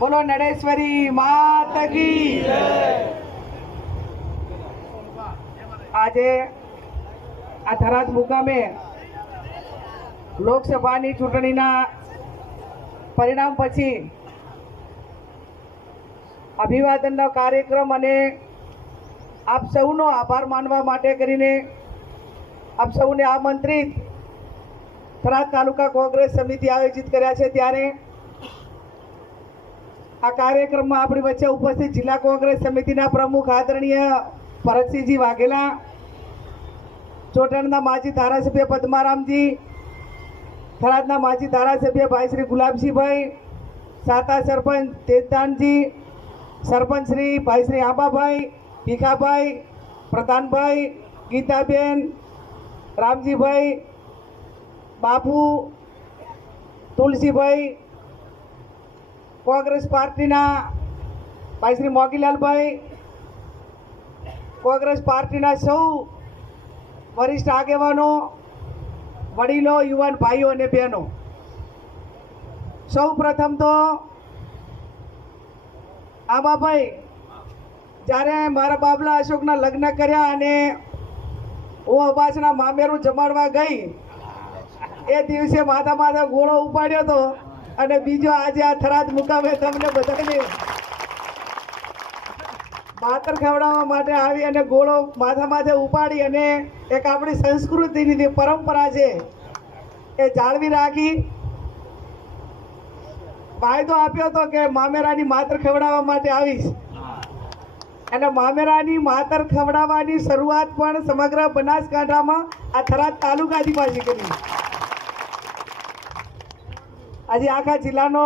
બોલો નડેશ્વરી માત કી જય। આજે આ થરાદ મુકામે લોકસભાની ચૂંટણીના પરિણામ પછી અભિવાદનનો કાર્યક્રમ અને આપ સૌનો આભાર માનવા માટે કરીને આપ સૌને આમંત્રિત થરાદ તાલુકા કોંગ્રેસ સમિતિ આયોજિત કર્યા છે। ત્યારે આ કાર્યક્રમમાં આપણી વચ્ચે ઉપસ્થિત જિલ્લા કોંગ્રેસ સમિતિના પ્રમુખ આદરણીય ભરતસિંહજી વાઘેલા, ચોટણના માજી ધારાસભ્ય પદ્મારામજી, થરાદના માજી ધારાસભ્ય ભાઈ શ્રી ગુલાબસિંહભાઈ, સાતા સરપંચ તેજદાનજી, સરપંચ શ્રી ભાઈ શ્રી આંબાભાઈ, ભીખાભાઈ, પ્રધાનભાઈ, ગીતાબેન, રામજીભાઈ, બાપુ, તુલસીભાઈ, કોંગ્રેસ પાર્ટીના ભાઈ શ્રી મોગીલાલભાઈ, કોંગ્રેસ પાર્ટીના સૌ વરિષ્ઠ આગેવાનો, વડીલો, યુવાન ભાઈઓ અને બહેનો, સૌ પ્રથમ તો આંબાભાઈ જ્યારે મારા બાબલા અશોકના લગ્ન કર્યા અને હું અબાસના મામેરું જમાડવા ગઈ એ દિવસે માથા ગોળો ઉપાડ્યો હતો અને બીજો આજે આ થરાદ મુકામે તમને બધાને માતર ખવડાવવા માટે આવી અને ગોળો માથે ઉપાડી અને એક આપણી સંસ્કૃતિની જે પરંપરા છે એ જાળવી રાખી વાયદો આપ્યો હતો કે મામેરાની માતર ખવડાવવા માટે આવીશ અને મામેરાની માતર ખવડાવવાની શરૂઆત પણ સમગ્ર બનાસકાંઠામાં આ થરાદ તાલુકાથી પાછી કરી। આજે આખા જિલ્લાનો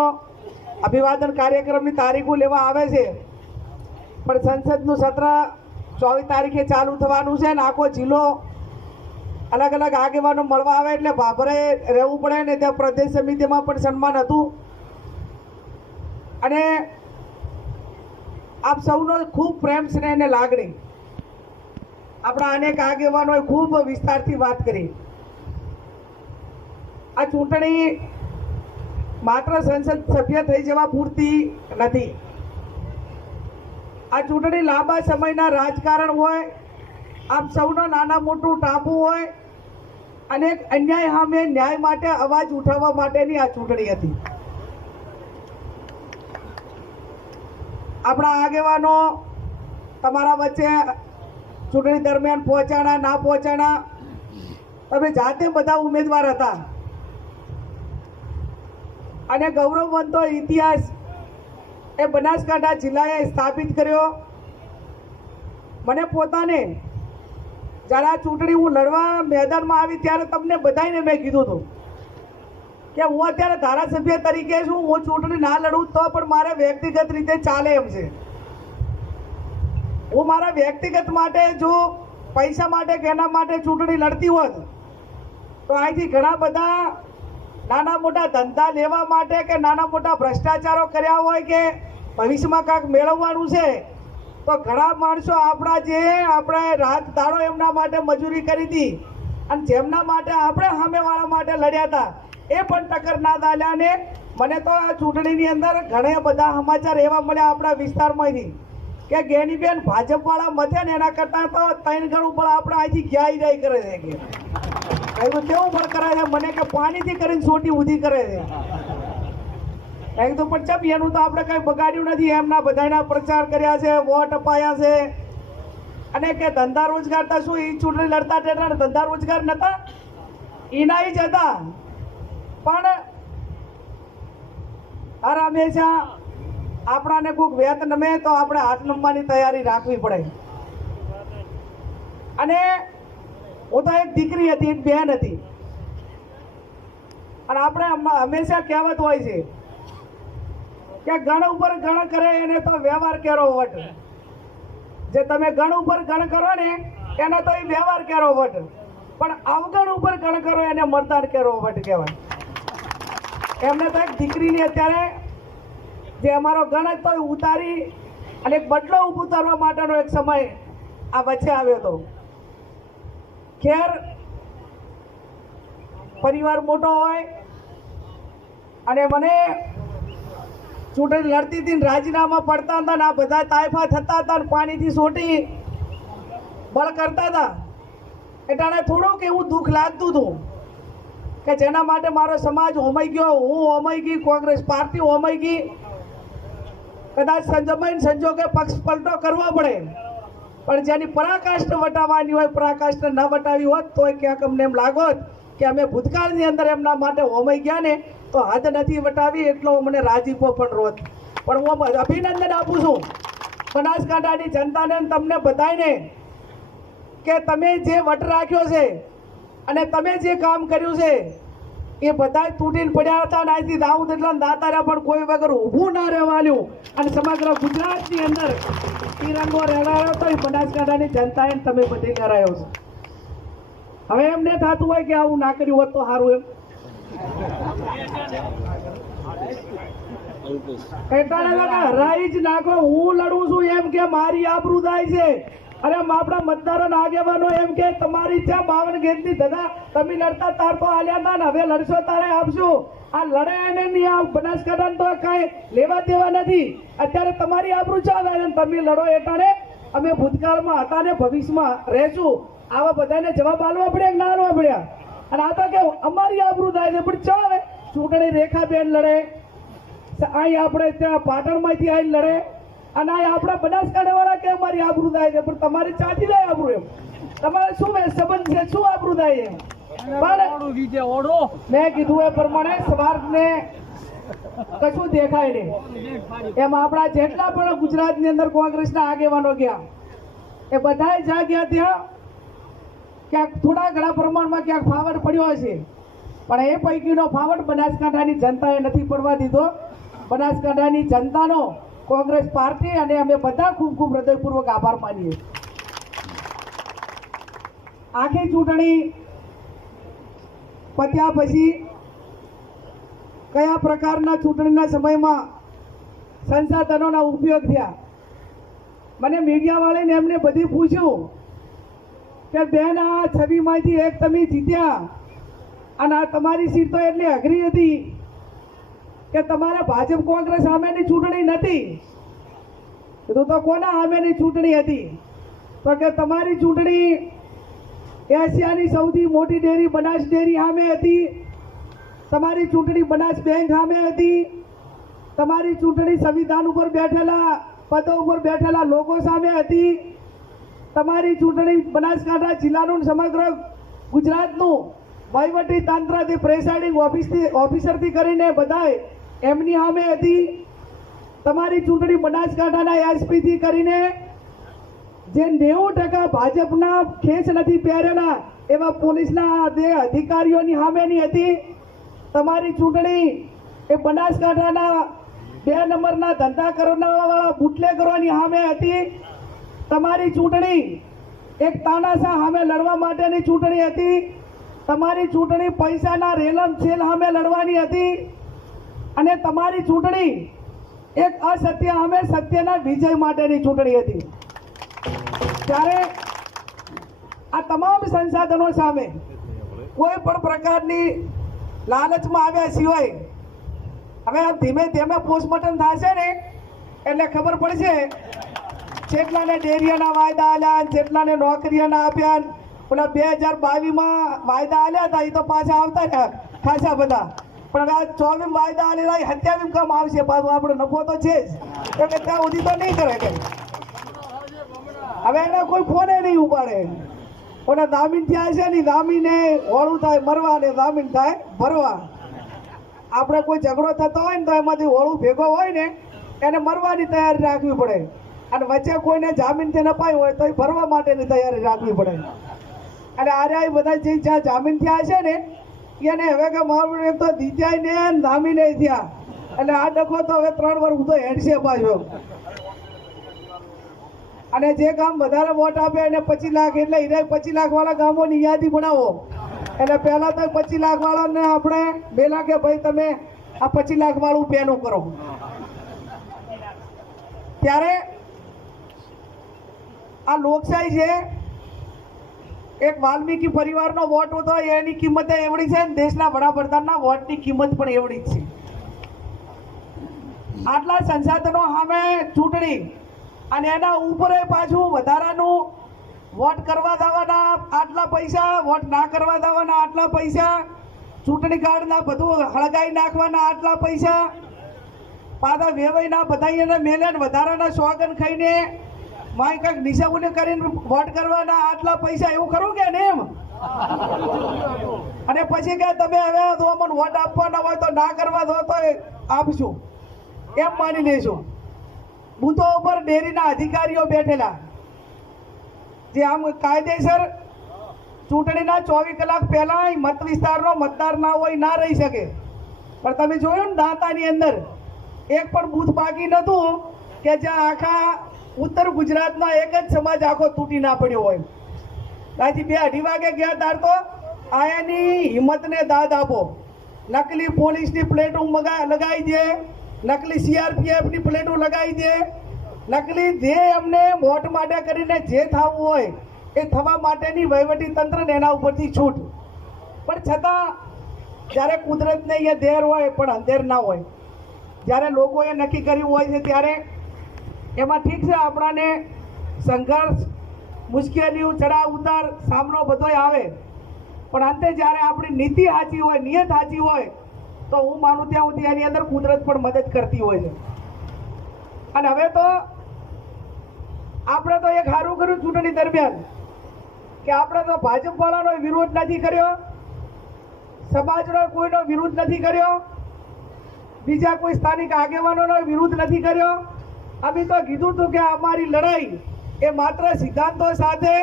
અભિવાદન કાર્યક્રમની તારીખો લેવા આવે છે, પણ સંસદનું સત્ર 24 તારીખે ચાલુ થવાનું છે ને આખો જિલ્લો અલગ અલગ આગેવાનો મળવા આવે એટલે ભાભરે રહેવું પડે ને ત્યાં પ્રદેશ સમિતિમાં પણ સન્માન હતું અને આપ સૌનો ખૂબ પ્રેમ સ્નેહ અને લાગણી આપણા અનેક આગેવાનોએ ખૂબ વિસ્તારથી વાત કરી। આ ચૂંટણી માત્ર સંસદ સભ્ય થઈ જવા પૂરતી નથી। આ ચૂંટણી લાંબા સમયના રાજકારણ હોય, આપ સૌનો નાના મોટું ટાંપુ હોય અને અન્યાય સામે ન્યાય માટે અવાજ ઉઠાવવા માટેની આ ચૂંટણી હતી। આપણા આગેવાનો તમારા વચ્ચે ચૂંટણી દરમિયાન પહોંચાણા ના પહોંચાણા, તમે જાતે બધા ઉમેદવાર હતા અને ગૌરવવંતો ઇતિહાસ એ બનાસકાંઠા જિલ્લાએ સ્થાપિત કર્યો। મને પોતાને જ્યારે આ ચૂંટણી હું લડવા મેદાનમાં આવી ત્યારે તમને બધાને મેં કીધું હતું કે હું અત્યારે ધારાસભ્ય તરીકે છું, હું ચૂંટણી ના લડું તો પણ મારે વ્યક્તિગત રીતે ચાલે એમ છે। હું મારા વ્યક્તિગત માટે જો પૈસા માટે કે એના માટે ચૂંટણી લડતી હોત તો અહીંથી ઘણા બધા નાના મોટા ધંધા લેવા માટે કે નાના મોટા ભ્રષ્ટાચારો કર્યા હોય કે ભવિષ્યમાં કાંઈક મેળવવાનું છે તો ઘણા માણસો આપણા જે આપણે રાત દાડો એમના માટે મજૂરી કરી હતી અને જેમના માટે આપણે સામેવાળા માટે લડ્યા હતા એ પણ ટક્કર ના દાલ્યા ને મને તો આ ચૂંટણીની અંદર ઘણા બધા સમાચાર એવા મળ્યા આપણા વિસ્તારમાંથી કે ગેનીબેન ભાજપવાળા મથે ને એના કરતાં તો 3 ગણું પણ આપણે અહીંથી ક્યાંય જાય કરે છે કે કેવું પણ કરે છે મને કે પાણીથી કરીને સોટી ઊધી કરે છે તો પણ ચપ એનું તો આપણે કઈ બગાડ્યું નથી। એમના બધાના પ્રચાર કર્યા છે, વોટ અપાયા છે અને કે ધંધા રોજગાર તો શું એ ચૂંટણી લડતા તેના ધંધા રોજગાર નતા એના જ હતા, પણ હર હંમેશા આપણાને કોઈક વેત નમે તો આપણે હાથ નમવાની તૈયારી રાખવી પડે। અને હું તો એક દીકરી હતી, એક બહેન હતી અને આપણે હંમેશા કહેવત હોય છે કે ગણ ઉપર ગણ કરે એને તો વ્યવહાર કેરો વટ। જે તમે ગણ ઉપર ગણ કરો ને એને તો એ વ્યવહાર કેરો વટ, પણ અવગણ ઉપર ગણ કરો એને મતદાન કેરો વટ કહેવાય। એમને તો એક દીકરીની અત્યારે જે અમારો ગણ હતો એ ઉતારી અને એક બદલો ઉતારવા માટેનો એક સમય આ વચ્ચે આવ્યો હતો। ખેર પરિવાર મોટો હોય અને મને ચૂંટણી લડતી હતી ને રાજીનામા પડતા હતા ને આ બધા તાયફા થતા હતા ને પાણીથી સોટી બળ કરતા હતા એટલે થોડુંક એવું દુઃખ લાગતું હતું કે જેના માટે મારો સમાજ હોમાઈ ગયો, હું હોમાઈ ગઈ, કોંગ્રેસ પાર્ટી હોમાઈ ગઈ. કદાચ સમય સંજોગે પક્ષ પલટો કરવો પડે, પણ જેની પરાકાષ્ઠ વટાવવાની હોય પરાકાષ્ઠ ન વટાવી હોત તો ક્યાંક અમને એમ લાગોત કે અમે ભૂતકાળની અંદર એમના માટે હોમાઈ ગયા ને તો હદ નથી વટાવી એટલો મને રાજીપો પણ રોત. પણ હું અભિનંદન આપું છું બનાસકાંઠાની જનતાને અને તમને બધાને કે તમે જે વટ રાખ્યો છે અને તમે જે કામ કર્યું છે એ બધા તૂટીને પડ્યા હતા. અહીંથી દાઉદ એટલા દાતારા પણ કોઈ વગર ઊભું ના રહેવાનું અને સમગ્ર ગુજરાતની અંદર તિરંગો લહેરાયો તો એ બનાસકાંઠાની જનતાએ તમે બધી લહેરાયો છે. હવે એમને થતું હોય કે આવું ના કર્યું હોત તો સારું એમ હરાઈ જ નાખો. હું લડું છું એમ કે મારી આબરૂ થાય છે. અરે આપણા મતદારો આગેવાનો એમ કે તમારી ત્યાં 52 ગેટની ધજા તમે લડતા તાર તો આલ્યા હતા ને હવે લડશો તારે આપશું. આ લડે એને નહીં આ બનાસકાંઠા તો કાંઈ લેવા દેવા નથી. અત્યારે તમારી આબરૂ ચાલે તમે લડો એટાણે અમે ભૂતકાળમાં હતા ને ભવિષ્યમાં રહેશું. આવા બધાને જવાબ આપવા પડે કે ના આપવા પડ્યા. અને આ તો કે અમારી આબરૂ થાય છે પણ ચાલે ચૂંટણી રેખાબેન લડે, અહીં આપણે ત્યાં પાટણમાંથી આવીને લડે અને આપણા બનાસકાંઠા વાળા કે અમારી આબરૂ થાય છે પણ તમારી ચાચી જાય આબરૂ. એમ તમારે શું સંબંધ છે, શું આબરૂ થાય એમ? પણ મેં કીધું એ પ્રમાણે સ્વાર્થને કશું દેખાય નહીં. એમ આપણા જેટલા પણ ગુજરાતની અંદર કોંગ્રેસના આગેવાનો ગયા એ બધા જ્યાં ગયા ત્યાં ક્યાંક થોડા ઘણા પ્રમાણમાં ક્યાંક ફાવટ પડ્યો હશે, પણ એ પૈકીનો ફાવટ બનાસકાંઠાની જનતાએ નથી પડવા દીધો. બનાસકાંઠાની જનતાનો કોંગ્રેસ પાર્ટી અને અમે બધા ખૂબ ખૂબ હૃદયપૂર્વક આભાર માનીએ. આખી ચૂંટણી પત્યા પછી કયા પ્રકારના ચૂંટણીના સમયમાં સંસાધનોના ઉપયોગ થયા, મને મીડિયાવાળાને એમને બધી પૂછ્યું કે બેન આ 26માંથી એક તમે જીત્યા અને આ તમારી સીટ તો એટલી અઘરી હતી કે તમારે ભાજપ કોંગ્રેસ સામેની ચૂંટણી નથી. કીધું તો કોના સામેની ચૂંટણી હતી? તો કે તમારી ચૂંટણી એશિયાની સૌથી મોટી ડેરી બનાસ ડેરી સામે હતી, તમારી ચૂંટણી બનાસ બેંક સામે હતી, તમારી ચૂંટણી સંવિધાન ઉપર બેઠેલા પદો ઉપર બેઠેલા લોકો સામે હતી, તમારી ચૂંટણી બનાસકાંઠા જિલ્લાનું સમગ્ર ગુજરાતનું વહીવટી તંત્રથી પ્રેસાઇડિંગ ઓફિસરથી કરીને બધાય એમની સામે હતી, તમારી ચૂંટણી બનાસકાંઠાના એસપીથી કરીને જે 90% ભાજપના ખેસ નથી પહેરેલા એવા પોલીસના અધિકારીઓની સામેની હતી, તમારી ચૂંટણી એ બનાસકાંઠાના 2 નંબરના ધંધા કરવાવાળા બુટલેગરોની સામે હતી, તમારી ચૂંટણી એક તાનાશાહ સામે લડવા માટેની ચૂંટણી હતી, તમારી ચૂંટણી પૈસાના રેલમ છેલ સામે લડવાની હતી અને તમારી ચૂંટણી એક અસત્ય સામે સત્યના વિજય માટેની ચૂંટણી હતી. ત્યારે આ તમામ સંસાધનો સામે કોઈ પણ પ્રકારની લાલચમાં આવ્યા સિવાય હવે આ ધીમે ધીમે પોસ્ટમોર્ટમ થશે ને એટલે ખબર પડશે જેટલાને ડેરીયાના વાયદા આલ્યા, જેટલાને નોકરીઓના આપ્યા, ઓલા 2022માં વાયદા આલ્યા હતા એ તો પાછા આવતા રહ્યા ખાસા બધા, પણ હવે 24 વાયદા આલેલા 27 કામ આવશે પાછું. આપણો નફો તો છે જ એટલે ત્યાં સુધી તો નહીં કરે કઈ. હવે એના કોઈ ફોને નહીં ઉપાડે. ઓલા દામીન થયા છે ને દામીને હોળું થાય મરવા ને દામીન થાય ભરવા. આપણે કોઈ ઝઘડો થતો હોય ને તો એમાંથી હોળું ભેગો હોય ને એને મરવાની તૈયારી રાખવી પડે અને વચ્ચે કોઈને જામીનથી નપાય હોય તો એ ભરવા માટેની તૈયારી રાખવી પડે. અને આર્યા બધા જે જ્યાં જામીન થયા છે ને એને હવે કે મારું એક તો દીત્યાય ને દામીને થયા એટલે આ ડખો તો હવે 3 વર્ષ તો હેડશે પાછો. અને જે ગામ વધારે વોટ આપે એને 25 લાખ એટલે એને 25 લાખ વાળા ગામોની યાદી બનાવો. એટલે પહેલા તો 25 લાખ વાળાને આપણે 2 લાખે ભાઈ તમે આ 25 લાખ વાળું પેનું કરો. ત્યારે આ લોકશાહી છે, એક વાલ્મીકી પરિવારનો વોટ હતો એની કિંમત એવડી છે, દેશના વડાપ્રધાનના વોટની કિંમત પણ એવડી જ છે. આટલા સંસાધનો સામે ચૂંટણી અને એના ઉપર પાછું વધારાનું વોટ કરવા દેવાના આટલા પૈસા, વોટ ના કરવા દેવાના આટલા પૈસા, ચૂંટણી કાર્ડના બધું હળગાઈ નાખવાના આટલા પૈસા, પાછા વેવાઈના બધાઈને મેલ્યા વધારાના સોગન ખાઈને માય કંઈક નિશાઉને કરીને વોટ કરવાના આટલા પૈસા, એવું ખરું કે ને એમ? અને પછી કે તમે હવે તો અમને વોટ આપવાના હોય તો ના કરવા દો તો આપશું એમ માની લેશું. બૂથો ઉપર ડેરીના અધિકારીઓ બેઠેલા જે આમ કાયદેસર ચૂંટણીના 24 કલાક પહેલા મત વિસ્તારનો મતદાર ના હોય ના રહી શકે. પણ તમે જોયું ને દાંતાની અંદર એક પણ બૂથ બાકી નહોતું કે જ્યાં આખા ઉત્તર ગુજરાતમાં એક જ સમાજ આખો તૂટી ના પડ્યો હોય. ત્યાંથી 2-2:30 વાગે ગયા તાર તો આયાની હિંમતને દાદ આપો. નકલી પોલીસની પ્લેટો લગાવી દે, નકલી CRPFની પ્લેટો લગાવી દે, નકલી જે અમને વોટ માટે કરીને જે થવું હોય એ થવા માટેની વહીવટી તંત્રને એના ઉપરથી છૂટ. પણ છતાં જ્યારે કુદરતને એ દેર હોય પણ અંધેર ના હોય, જ્યારે લોકોએ નક્કી કર્યું હોય છે ત્યારે એમાં ઠીક છે આપણાને સંઘર્ષ, મુશ્કેલીઓ, ચડાવ ઉતાર, સામનો બધોય આવે, પણ અંતે જ્યારે આપણી નીતિ સાચી હોય, નિયત સાચી હોય તો હું માનું ત્યાં સુધી એની અંદર કુદરત પણ મદદ કરતી હોય છે. અને હવે તો આપણે તો એક સારું કર્યું ચૂંટણી દરમિયાન કે આપણે તો ભાજપ વાળાનો વિરોધ નથી કર્યો, સમાજનો કોઈનો વિરોધ નથી કર્યો, બીજા કોઈ સ્થાનિક આગેવાનોનો વિરોધ નથી કર્યો. અમે તો કીધું હતું કે અમારી લડાઈ એ માત્ર સિદ્ધાંતો સાથે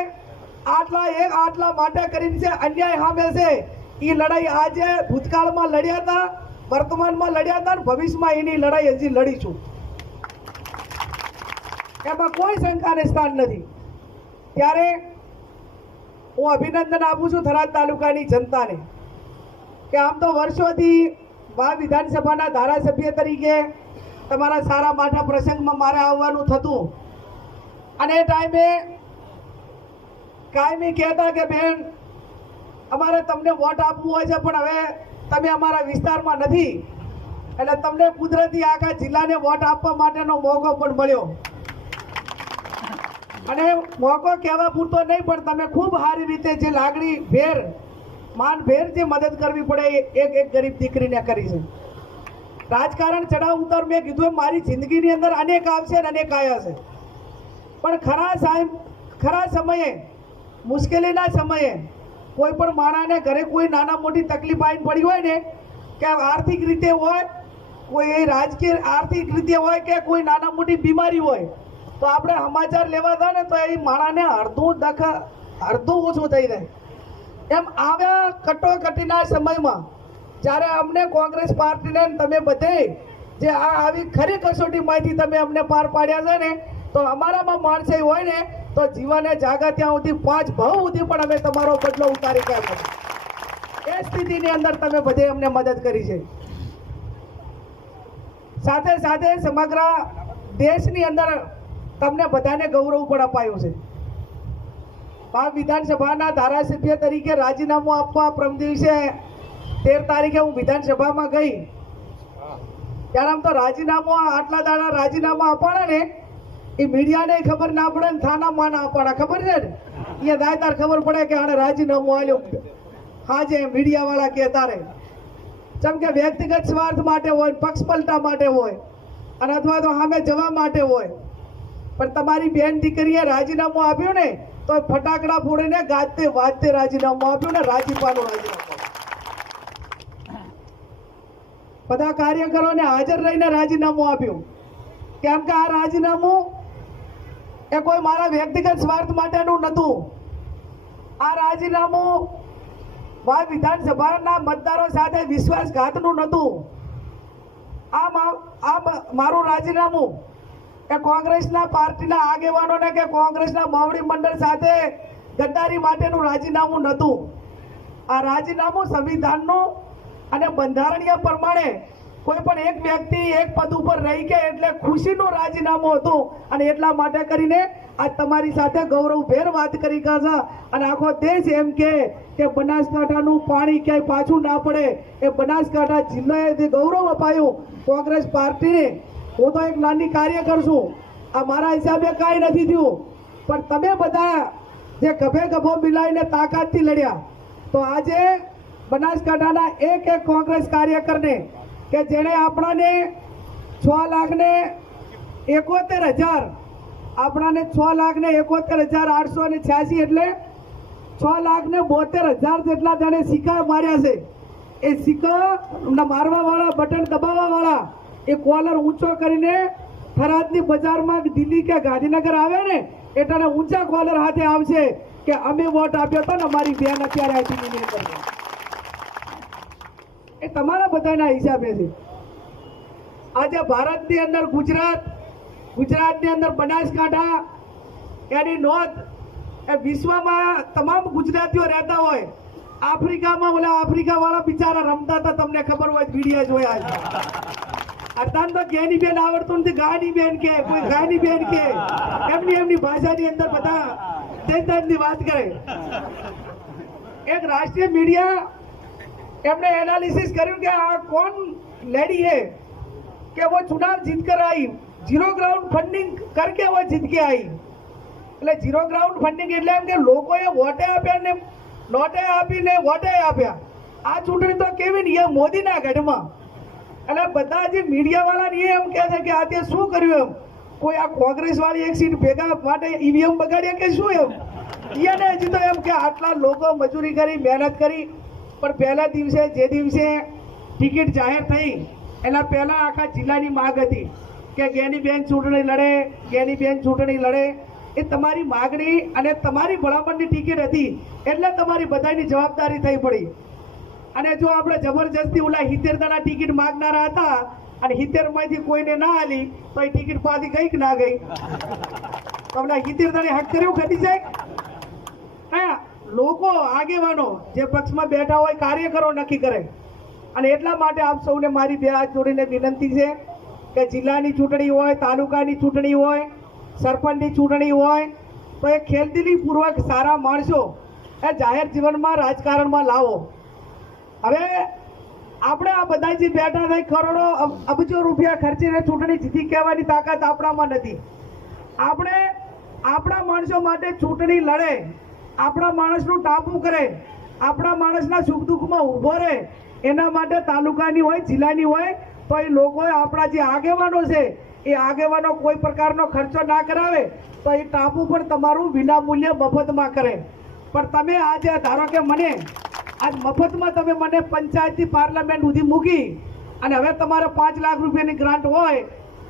આટલા માટે કરીને છે, અન્યાય સામે છે. એ લડાઈ આજે ભૂતકાળમાં લડ્યા હતા, વર્તમાનમાં લડ્યા હતા અને ભવિષ્યમાં એની લડાઈ હજી લડીશું. એમાં કોઈ શંકાને સ્થાન નથી. ત્યારે હું અભિનંદન આપું છું થરાદ તાલુકાની જનતાને કે આમ તો વર્ષોથી વિધાનસભાના ધારાસભ્ય તરીકે તમારા સારા માઠા પ્રસંગમાં મારે આવવાનું થતું અને એ ટાઈમે કાયમી કહેતા કે બેન અમારે તમને વોટ આપવું હોય છે પણ હવે તમે અમારા વિસ્તારમાં નથી, એટલે તમને કુદરતી આખા જિલ્લાને વોટ આપવા માટેનો મોકો પણ મળ્યો. અને મોકો કહેવા પૂરતો નહીં પણ તમે ખૂબ સારી રીતે જે લાગણી ભેર, માન ભેર જે મદદ કરવી પડે એક ગરીબ દીકરીને કરી છે. રાજકારણ ચડાવ ઉતાર મેં કીધું મારી જિંદગીની અંદર અનેક આવશે અને અનેક આવ્યા છે, પણ ખરા સમયે, મુશ્કેલીના સમયે કોઈ પણ માણસને ઘરે કોઈ નાના મોટી તકલીફ આવીને પડી હોય ને, કે આર્થિક રીતે હોય, કોઈ રાજકીય આર્થિક રીતે હોય કે કોઈ નાના મોટી બીમારી હોય, તો આપણે સમાચાર લેવા થાય ને તો એ માણસને અડધું ઓછું થઈ જાય. એમ આવ્યા કટોકટીના સમયમાં જ્યારે અમને કોંગ્રેસ પાર્ટીને તમે બધે જે આવી ખરી કસોટીમાંથી તમે અમને પાર પાડ્યા છે ને, તો અમારામાં માણસે હોય ને તો જીવાને જાગા ત્યાં સુધી 5 ભાવ સુધી પણ અમે તમારો બદલો ઉતારી કાઢ્યો. એ સ્થિતિની અંદર તમે બધે અમને મદદ કરી છે. સાથે સાથે સમગ્ર દેશની અંદર તમને બધાને ગૌરવ પણ અપાયું છે. વિધાનસભાના ધારાસભ્ય તરીકે રાજીનામું આપવા પ્રમ દિવસે 13 તારીખે હું વિધાનસભામાં ગઈ ત્યારે આમ તો રાજીનામું આટલા દાડા રાજીનામું આપવાના ને એ મીડિયાને ખબર ના પડે ને થાનામાં ના આપવાના, ખબર છે ને? અહીંયા દાયદાર ખબર પડે કે આને રાજીનામું આલ્યું. હા, જે મીડિયા વાળા કહેતા રહે જેમ કે વ્યક્તિગત સ્વાર્થ માટે હોય, પક્ષ પલટા માટે હોય અને અથવા તો સામે જવા માટે હોય. પણ તમારી બેન દીકરીએ રાજીનામું આપ્યું ને તો ફટાકડા ફોડીને ગાજતે વાજતે રાજીનામું આપ્યું ને, રાજીપાનું રાજીનામું. બધા કાર્યકરોને હાજર રહીને રાજીનામું આપ્યું. કેમ કે આ રાજીનામું એ કોઈ મારા વ્યક્તિગત સ્વાર્થ માટેનું નહોતું. આ રાજીનામું વિધાનસભાના મતદારો સાથે વિશ્વાસઘાતનું નહોતું. આ મારું રાજીનામું એ કોંગ્રેસના પાર્ટીના આગેવાનોને કે કોંગ્રેસના માવડી મંડળ સાથે ગદ્દારી માટેનું રાજીનામું નહોતું. આ રાજીનામું સંવિધાનનું અને બંધારણીય પ્રમાણે કોઈ પણ એક વ્યક્તિ એક પદ ઉપર રહી કે એટલે ખુશીનું રાજીનામું હતું. અને એટલા માટે કરીને આ તમારી સાથે ગૌરવભેર વાત કરી છે. અને આખો દેશ એમ કે બનાસકાંઠાનું પાણી ક્યાંય પાછું ના પડે, એ બનાસકાંઠા જિલ્લાએ જે ગૌરવ અપાયું કોંગ્રેસ પાર્ટીને, હું તો એક નાની કાર્યકર છું, આ મારા હિસાબે કાંઈ નથી થયું, પણ તમે બધા જે ગભે ગભો મિલાવીને તાકાતથી લડ્યા, તો આજે બનાસકાંઠાના એક એક કોંગ્રેસ કાર્યકરને કે જેણે આપણાને 6,71,000 આપણાને 6,71,886 એટલે 6,72,000 જેટલા જેણે સિક્કા માર્યા છે. એ સિક્કા મારવા વાળા, બટન દબાવવા વાળા એ કોલર ઊંચો કરીને થરાદની બજારમાં દિલ્હી કે ગાંધીનગર આવે ને એટલે ઊંચા કોલર હાથે આવશે કે અમે વોટ આપ્યો હતો ને અમારી બેન અત્યારે આઈટીની અંદર. એ તમારા બધાના હિસાબે છે. આજે ભારતની અંદર ગુજરાતની અંદર બનાસકાંઠા એની નોંધ એ વિશ્વમાં તમામ ગુજરાતીઓ રહેતા હોય. આફ્રિકામાં ઓલા આફ્રિકા વાળા બિચારા રમતા હતા, તમને ખબર હોય વિડીયો જોયા. અત્યારે તો ગેની બેન આવડતું નથી, ગાની બેન કે કોઈ ગાની બેન કે એમની ભાષાની અંદર બધા જયદાનની વાત કરે. એક રાષ્ટ્રીય મીડિયા એમણે એનાલિસિસ કર્યું કે આ કોણ લેડી है कि वो चुनाव जीत कर आई, जीरो ग्राउंड फंडिंग करके वो जीत के आई. એટલે જીરો ગ્રાઉન્ડ ફંડિંગ એટલે એમ કે લોકોએ વોટે આપ્યા ને નોટે આપીને વોટે આપ્યા. આ ચૂંટણી તો કેવી ને એ મોદીના ગઢમાં. એટલે બધા જે મીડિયા વાળા એમ કહે છે કે આ તે શું કર્યું, એમ કોઈ આ કોંગ્રેસ વાળી એક સીટ ભેગા માટે ઈવીએમ બગાડ્યા કે શું, એમ એને હજી તો એમ કે આટલા લોકો મજૂરી કરી, મહેનત કરી, પણ પહેલા દિવસે જે દિવસે ટિકિટ જાહેર થઈ એના પહેલા આખા જિલ્લાની માંગ હતી કે ગેનીબેન ચૂંટણી લડે, ગેનીબેન ચૂંટણી લડે. એ તમારી માગણી અને તમારી ભલામણની ટિકિટ હતી એટલે તમારી બધાની જવાબદારી થઈ પડી. અને જો આપણે જબરજસ્તી ઓલા 70 દાણા ટિકિટ માગનારા હતા અને 70 માંથી કોઈને ના આલી તો એ ટિકિટ પાછી ગઈ કે ના ગઈ? તો ઓલા 70 દાણે હક કર્યો ઘટી જાય. હા, લોકો આગેવાનો જે પક્ષમાં બેઠા હોય કાર્યકરો નક્કી કરે. અને એટલા માટે આપ સૌને મારી બે હાથ જોડીને વિનંતી છે કે જિલ્લાની ચૂંટણી હોય, તાલુકાની ચૂંટણી હોય, સરપંચની ચૂંટણી હોય તો એ ખેલદિલીપૂર્વક સારા માણસો એ જાહેર જીવનમાં રાજકારણમાં લાવો. હવે આપણે આ બધા જે બેઠા થઈ કરોડો અબજો રૂપિયા ખર્ચીને ચૂંટણી જીતી કહેવાની તાકાત આપણામાં નથી. આપણે આપણા માણસો માટે ચૂંટણી લડે, આપણા માણસનું ટાપુ કરે, આપણા માણસના સુખ દુઃખમાં ઊભો રહે, એના માટે તાલુકાની હોય, જિલ્લાની હોય તો એ લોકોએ આપણા જે આગેવાનો છે એ આગેવાનો કોઈ પ્રકારનો ખર્ચો ના કરાવે તો એ ટાપુ પણ તમારું વિના મૂલ્યે મફતમાં કરે. પણ તમે આજે ધારો કે મને આજ મફતમાં તમે મને પંચાયતથી પાર્લામેન્ટ સુધી મૂકી અને હવે તમારે 5 લાખ રૂપિયાની ગ્રાન્ટ હોય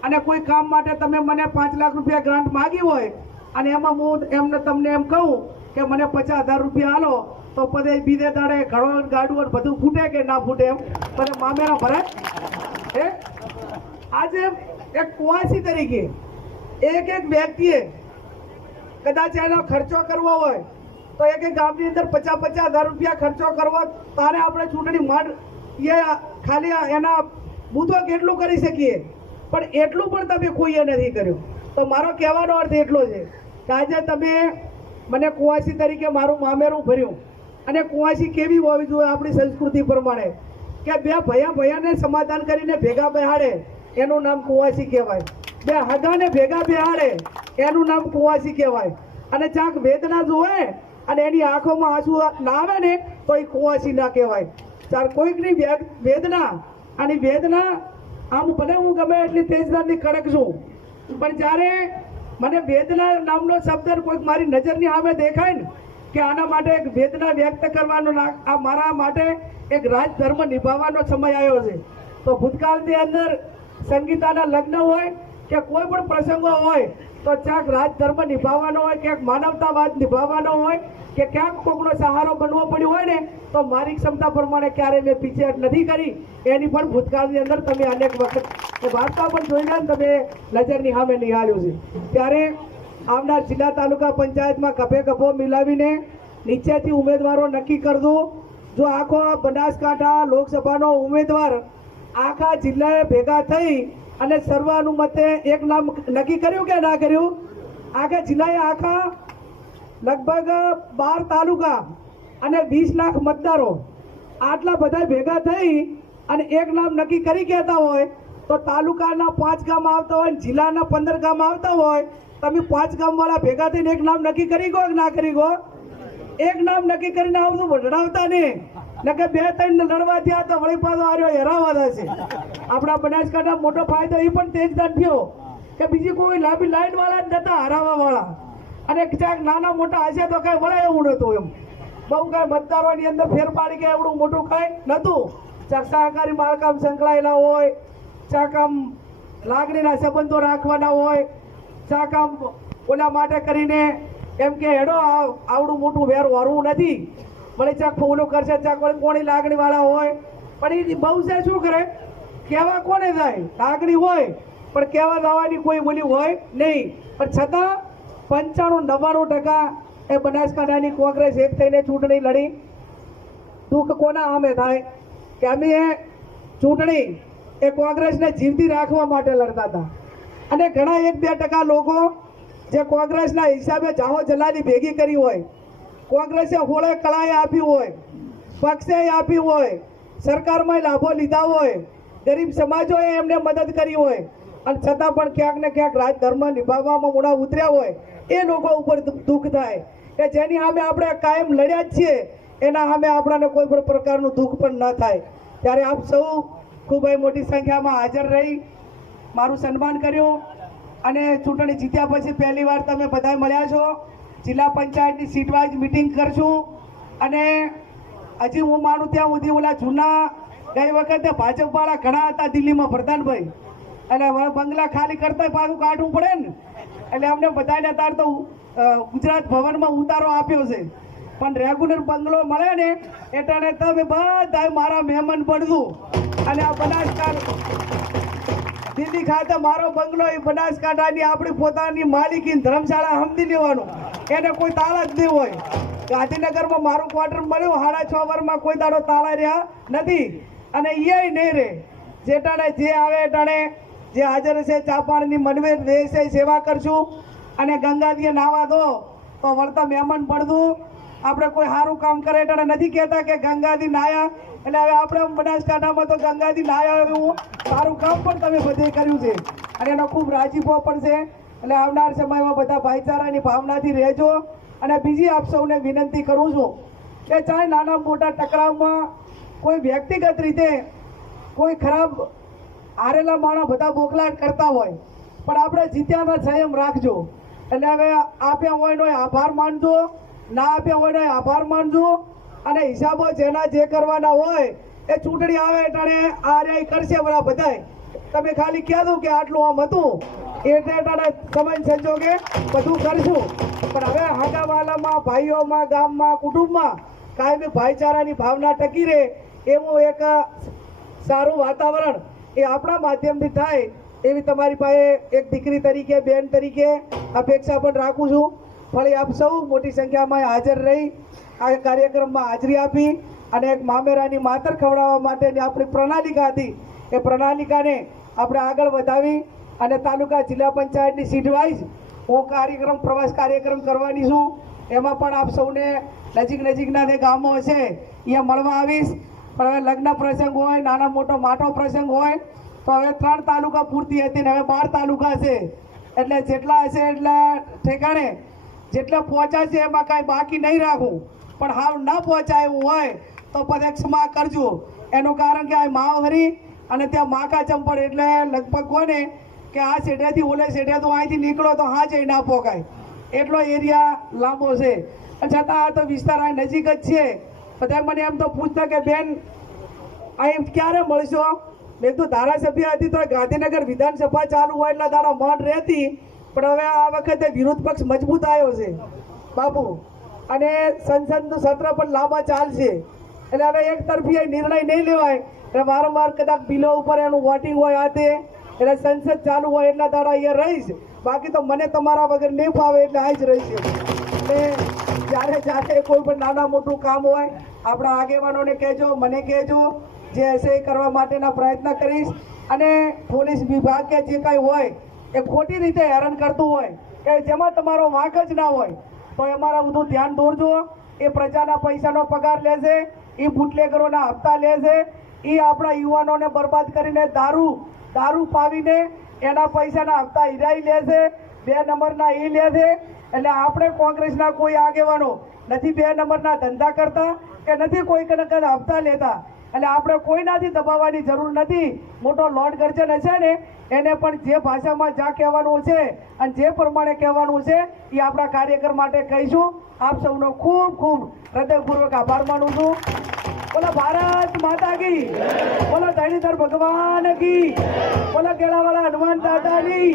અને કોઈ કામ માટે તમે મને 5 લાખ રૂપિયા ગ્રાન્ટ માગી હોય અને એમાં હું એમને તમને એમ કહું કે મને 50,000 રૂપિયા આલો તો પછી બીજે દાડે ઘડો ગાડું બધું ફૂટે કે ના ફૂટે, એમ પછી મામેરા ભરાય. આજે એક કુવાસી તરીકે એક વ્યક્તિએ કદાચ એનો ખર્ચો કરવો હોય તો એક ગામની અંદર 50,000 રૂપિયા ખર્ચો કરવો, તારે આપણે ચૂંટણી માંડ એ ખાલી એના બુધો કેટલું કરી શકીએ, પણ એટલું પણ તમે કોઈએ નથી કર્યું. તો મારો કહેવાનો અર્થ એટલો છે કે આજે તમે મને કુવાસી તરીકે મારું મામેરું ભર્યું. અને કુવાસી કેવી હોવી જોઈએ આપણી સંસ્કૃતિ પ્રમાણે કે બે ભયાને સમાધાન કરીને ભેગા બેહાડે એનું નામ કુવાસી કહેવાય. બે હગાને ભેગા બેહાડે એનું નામ કુવાસી કહેવાય. અને ચાક વેદના જોવે અને એની આંખોમાં આંસુ ના આવે ને તો એ કુવાસી ના કહેવાય. ચાર કોઈકની વેદના અને વેદના આમ ભલે હું ગમે એટલી તેજદારની કડક છું, પણ જ્યારે મને વેદના નામનો શબ્દ કોઈક મારી નજરની સામે દેખાય ને કે આના માટે એક વેદના વ્યક્ત કરવાનો, આ મારા માટે એક રાજધર્મ નિભાવવાનો સમય આવ્યો છે. તો ભૂતકાળની અંદર સંગીતાના લગ્ન હોય કે કોઈ પણ પ્રસંગો હોય તો ક્યાંક રાજધર્મ નિભાવવાનો હોય, ક્યાંક માનવતાવાદ નિભાવવાનો હોય કે ક્યાંક કોકનો સહારો બનવો પડ્યો હોય ને તો મારી ક્ષમતા પ્રમાણે ક્યારેય મેં પીછેહટ નથી કરી. એની પણ ભૂતકાળની અંદર તમે અનેક વખત એ વાર્તા પણ જોઈને તમે નજરની સામે નિહાળ્યું છે. ત્યારે આવનાર જિલ્લા તાલુકા પંચાયતમાં ગભે ગભો મિલાવીને નીચેથી ઉમેદવારો નક્કી કરજો. જો આખો બનાસકાંઠા લોકસભાનો ઉમેદવાર આખા જિલ્લાએ ભેગા થઈ અને સર્વાનુમતે એક નામ નક્કી કર્યું કે ના કર્યું? આખા જિલ્લાએ આખા લગભગ 12 તાલુકા અને 20 લાખ મતદારો આટલા બધા ભેગા થઈ અને એક નામ નક્કી કરી કહેતા હોય તો તો તાલુકાના 5 ગામ આવતા હોય, જિલ્લાના 15 ગામ આવતા હોય, તમે 5 ગામવાળા ભેગા થઈને એક નામ નક્કી કરી ગો કે ના કરી ગો? એક નામ નક્કી કરીને આવતું વઢડાવતા નહીં, નકે 2-3 લડવા થયા તો વળી પાછો આર્યો હેરાવા છે. આપણા બનાસકાંઠા મોટો ફાયદો એ પણ તેજ થયો કે બીજી કોઈ લાંબી લાઈન વાળા જ નતા હરાવા વાળા, અને ક્યાંક નાના મોટા હશે તો કઈ વળે એવું નતું. એમ બહુ કઈ મતદારોની અંદર ફેર પાડી કે એવડું મોટું કઈ નતું. ચાક સહકારી માળખામાં સંકળાયેલા હોય, ચાક આમ લાગણીના સંબંધો રાખવાના હોય, ચાક આમ ઓલા માટે કરીને એમ કે હેડો આવડું મોટું વેર વરવું નથી, વળી ચાક ફૂલો કરશે, ચાક વળી કોણી લાગણી વાળા હોય. પણ એ બહુ છે શું કરે, કહેવા કોને થાય? લાગણી હોય પણ કહેવા દાવાની કોઈ બોલી હોય નહીં. પણ છતાં 95-99% એ બનાસકાંઠાની કોંગ્રેસ એક થઈને ચૂંટણી લડી. દુઃખ કોના સામે થાય કે અમે ચૂંટણી એ કોંગ્રેસને જીવતી રાખવા માટે લડતા હતા, અને ઘણા 1-2% લોકો જે કોંગ્રેસના હિસાબે જાહો જલાલી ભેગી કરી હોય, કોંગ્રેસે હોળે કળાએ આપ્યું હોય, પક્ષે આપ્યું હોય, સરકારમાં લાભો લીધા હોય, ગરીબ સમાજોએ એમને મદદ કરી હોય, અને છતાં પણ ક્યાંક ને ક્યાંક રાજધર્મ નિભાવવામાં મોડા ઉતર્યા હોય, એ લોકો ઉપર દુઃખ થાય કે જેની સામે આપણે કાયમ લડ્યા જ છીએ એના સામે આપણને કોઈ પણ પ્રકારનું દુઃખ પણ ન થાય. ત્યારે આપ સૌ ખૂબ મોટી સંખ્યામાં હાજર રહી મારું સન્માન કર્યું, અને ચૂંટણી જીત્યા પછી પહેલી વાર તમે બધા મળ્યા છો. જિલ્લા પંચાયતની સીટ વાઇઝ મિટિંગ કરશું, અને હજી હું માનું ત્યાં સુધી ઓલા જૂના ગઈ વખતે ભાજપવાળા ઘણા હતા દિલ્હીમાં પ્રધાનભાઈ, અને બંગલા ખાલી કરતા પાછું કાઢવું પડે ને, એટલે અમને બધાને તાર તો ગુજરાત ભવનમાં ઉતારો આપ્યો છે. પણ રેગ્યુલર બંગલો મળે ને એટલે તમે બધા મારા મહેમાન પડતું. અને આ બનાસકાંઠા દિલ્હી ખાતે મારો બંગલો એ બનાસકાંઠાની આપણી પોતાની માલિકી ધર્મશાળા સમજી લેવાનું, એને કોઈ તાળા જ નહીં હોય. ગાંધીનગરમાં મારું ક્વાર્ટર મળ્યું 6.5 વર્ષમાં કોઈ દાડો તાળા રહ્યા નથી, અને એ નહીં રહે. જેટાણે જે આવે એટાણે જે હાજર છે ચા પાણીની મનવે રહેશે, સેવા કરશું. અને ગંગાજીએ નાવા દો તો વળતા મહેમાન પડતું. આપણે કોઈ સારું કામ કરે એટલે નથી કહેતા કે ગંગાજી નાયા, એટલે હવે આપણે બનાસકાંઠામાં તો ગંગાજી નાયા એવું સારું કામ પણ તમે બધે કર્યું છે, અને એનો ખૂબ રાજીપો પણ છે. એટલે આવનાર સમયમાં બધા ભાઈચારાની ભાવનાથી રહેજો. અને બીજી આપ સૌને વિનંતી કરું છું કે ચાહે નાના મોટા ટકરાવમાં કોઈ વ્યક્તિગત રીતે કોઈ ખરાબ હારેલા માણસ બધા બોખલાટ કરતા હોય, પણ આપણે જીત્યાના સંયમ રાખજો. એટલે હવે આપ્યા હોય નો આભાર માનજો, ના આપ્યા હોય નો આભાર માનજો, અને હિસાબો જેના જે કરવાના હોય એ ચૂંટણી આવે એટલે આ કરશે બધા. તમે ખાલી કહી દો કે આટલું આમ હતું એટલે સમય સંજોગે બધું કરશું. પણ હવે હાગાવાલામાં, ભાઈઓમાં, ગામમાં, કુટુંબમાં કાયમી ભાઈચારાની ભાવના ટકી રહે એવું એક સારું વાતાવરણ એ આપણા માધ્યમથી થાય એવી તમારી પાસે એક દીકરી તરીકે, બેન તરીકે અપેક્ષા પણ રાખું છું. ફળી આપ સૌ મોટી સંખ્યામાં હાજર રહી આ કાર્યક્રમમાં હાજરી આપી, અને એક મામેરાની માતર ખવડાવવા માટેની આપણી પ્રણાલિકા હતી એ પ્રણાલિકાને આપણે આગળ વધાવી, અને તાલુકા જિલ્લા પંચાયતની સીટ વાઇઝ હું પ્રવાસ કાર્યક્રમ કરવાની છું. એમાં પણ આપ સૌને નજીકના જે ગામો હશે અહીંયા મળવા આવીશ. પણ હવે લગ્ન પ્રસંગ હોય, નાના મોટો માટો પ્રસંગ હોય તો હવે 3 તાલુકા પૂરતી હતી ને હવે 12 તાલુકા છે, એટલે જેટલા હશે એટલા ઠેકાણે જેટલા પહોંચાશે એમાં કાંઈ બાકી નહીં રાખું. પણ હાવ ના પહોંચાય એવું હોય તો પછી ક્ષમા કરજો. એનું કારણ કે આ માવહરી અને ત્યાં માકા ચંપડ એટલે લગભગ કોને કે આ શેઠિયાથી ઓલે શેઠિયા તો અહીંથી નીકળો તો હા જઈ ના પોકાય એટલો એરિયા લાંબો છે. છતાં આ તો વિસ્તાર આ નજીક જ છે. બધા મને એમ તો પૂછતા કે બેન અહીં ક્યારે મળશો? મેં તો ધારાસભ્ય હતી તો ગાંધીનગર વિધાનસભા ચાલુ હોય એટલા દાડા મઠ રહેતી, પણ હવે આ વખતે વિરોધ પક્ષ મજબૂત આવ્યો છે બાપુ, અને સંસદનું સત્ર પણ લાંબા ચાલશે. એટલે હવે એક તરફી નિર્ણય નહીં લેવાય, એટલે વારંવાર કદાચ બિલો ઉપર એનું વોટિંગ હોય આ તે, એટલે સંસદ ચાલુ હોય એટલા દાડા અહીંયા રહીશ. બાકી તો મને તમારા વગર નહીં ફાવે એટલે આ જ રહીશ. એટલે જ્યારે કોઈ પણ નાના મોટું કામ હોય આપણા આગેવાનોને કહેજો, મને કહેજો, જે હશે એ કરવા માટેના પ્રયત્ન કરીશ. અને પોલીસ વિભાગ કે જે કાંઈ હોય એ ખોટી રીતે હેરાન કરતું હોય કે જેમાં તમારો વાંક જ ના હોય તો અમારા બધું ધ્યાન દોરજો. એ પ્રજાના પૈસાનો પગાર લેશે, એ બુટલેગરોના હપ્તા લેશે, એ આપણા યુવાનોને બરબાદ કરીને દારૂ પાવીને એના પૈસાના હપ્તા હિરાઈ લે છે, 2 નંબરના એ લે છે. એટલે આપણે કોંગ્રેસના કોઈ આગેવાનો નથી 2 નંબરના ધંધા કરતા કે નથી કોઈ કને હપ્તા લેતા. એટલે આપણે કોઈનાથી દબાવવાની જરૂર નથી. મોટો લોર્ડ ગર્જન હશે ને એને પણ જે ભાષામાં જ્યાં કહેવાનું છે અને જે પ્રમાણે કહેવાનું છે એ આપણા કાર્યકર માટે કહીશું. આપ સૌનો ખૂબ ખૂબ હૃદયપૂર્વક આભાર માનું છું. બોલો ભારત માતા કી, બોલો ધણીધર ભગવાન કી, બોલો કેળાવાળા હનુમાન દાદાની.